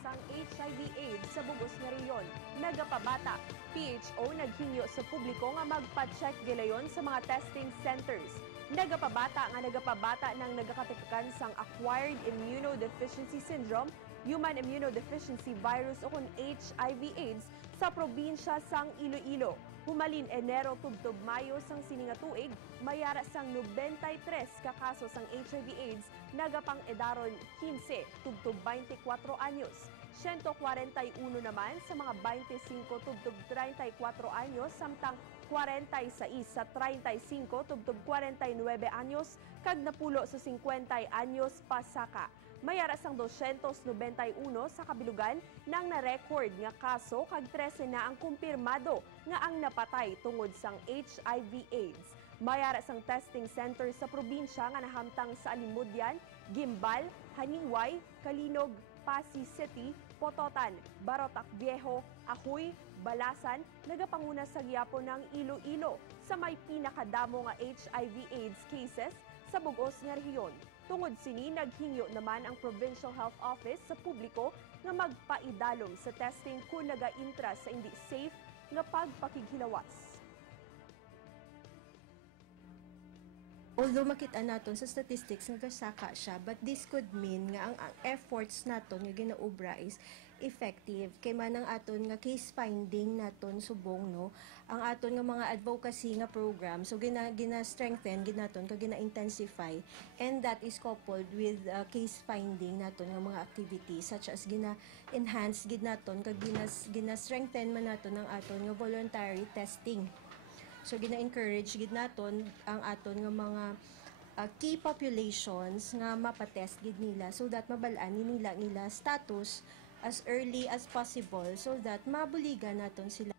sang HIV/AIDS sa bugos nga rehiyon. Nagapabata, PHO naghingyo sa publiko nga magpa-check gilayon sa mga testing centers. Nagapabata ng nagakatipikan sang acquired immunodeficiency syndrome, human immunodeficiency virus o kung HIV/AIDS sa probinsya sang Iloilo. Humalin Enero tubtob Mayo sang sininga tuig, mayara sang 93 ka kaso sang HIV/AIDS, nagapang edaron 15 tubtob 24 anyos. 141 naman sa mga 25 tubtob 34 anyos, samtang 46 sa 35 tubtob 49 anyos, kag napulo sa 50 anyos pasaka. Mayara sang 291 sa kabilugan nang na-record nga kaso kag 13 na ang kumpirmado nga ang napatay tungod sang HIV/AIDS. Mayara sang testing center sa probinsya nga nahamtang sa Alimudyan, Gimbal, Haniway, Kalinog, Pasig City, Pototan, Barotac Viejo, Ahoy, Balasan, nagapanguna sa giapo ng Iloilo sa may pinakadamo nga HIV/AIDS cases sa bugos nga rehiyon. Tungod sini, naghingyo naman ang Provincial Health Office sa publiko nga magpaidalom sa testing kung naga-intra sa hindi safe nga pagpakighilawas. Although makita naton sa statistics nga gasaka siya, but this could mean nga ang efforts naton nga ginaobra is effective. Kay man ang aton nga case finding naton subong no, ang aton nga mga advocacy nga program, so gina-strengthen ginaton kag gina-intensify, and that is coupled with case finding naton nga mga activities such as gina-enhance gid naton kag gina-strengthen man naton ang aton nga voluntary testing. So gina-encourage gid naton ang aton nga mga key populations nga mapatest gid nila so that mabalaan nila status as early as possible so that mabuligan naton sila